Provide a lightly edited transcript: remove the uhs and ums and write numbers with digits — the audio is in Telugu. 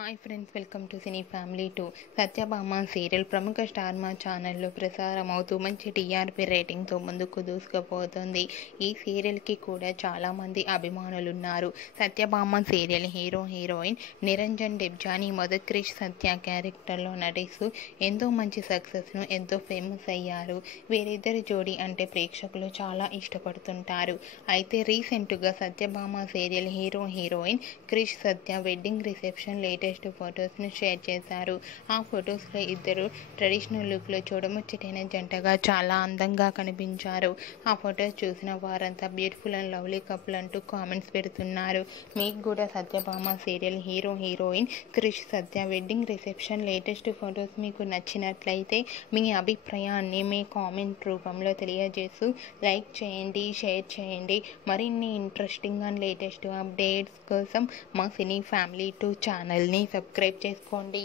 Hi friends, welcome to cine family 2. Satyabhama serial ప్రముఖ స్టార్ మా ఛానల్లో ప్రసారం అవుతూ మంచి టీఆర్పీ రేటింగ్తో ముందుకు దూసుకుపోతుంది. ఈ సీరియల్కి కూడా చాలామంది అభిమానులు ఉన్నారు. సత్యభామ సీరియల్ హీరోయిన్ నిరంజన్ డెబ్జానీ మొదటి క్రిష్ సత్య క్యారెక్టర్లో నటిస్తూ ఎంతో మంచి సక్సెస్ను ఎంతో ఫేమస్ అయ్యారు. వీరిద్దరి జోడీ అంటే ప్రేక్షకులు చాలా ఇష్టపడుతుంటారు. అయితే రీసెంట్గా సత్యభామ సీరియల్ హీరోయిన్ క్రిష్ సత్య వెడ్డింగ్ రిసెప్షన్ లేటెస్ట్ ఫొటోస్ను షేర్ చేశారు. ఆ ఫొటోస్లో ఇద్దరు ట్రెడిషనల్ లుక్లో చూడముచ్చటైన జంటగా చాలా అందంగా కనిపించారు. ఆ ఫొటోస్ చూసిన వారంతా బ్యూటిఫుల్ అండ్ లవ్లీ కపుల్ అంటూ కామెంట్స్ పెడుతున్నారు. మీకు కూడా సత్యభామ సీరియల్ హీరోయిన్ క్రిష్ సత్య వెడ్డింగ్ రిసెప్షన్ లేటెస్ట్ ఫొటోస్ మీకు నచ్చినట్లయితే మీ అభిప్రాయాన్ని మీ కామెంట్ రూపంలో తెలియజేస్తూ లైక్ చేయండి, షేర్ చేయండి. మరిన్ని ఇంట్రెస్టింగ్ అండ్ లేటెస్ట్ అప్డేట్స్ కోసం మా సినీ ఫ్యామిలీ 2 ఛానల్ని సబ్స్క్రైబ్ చేసుకోండి.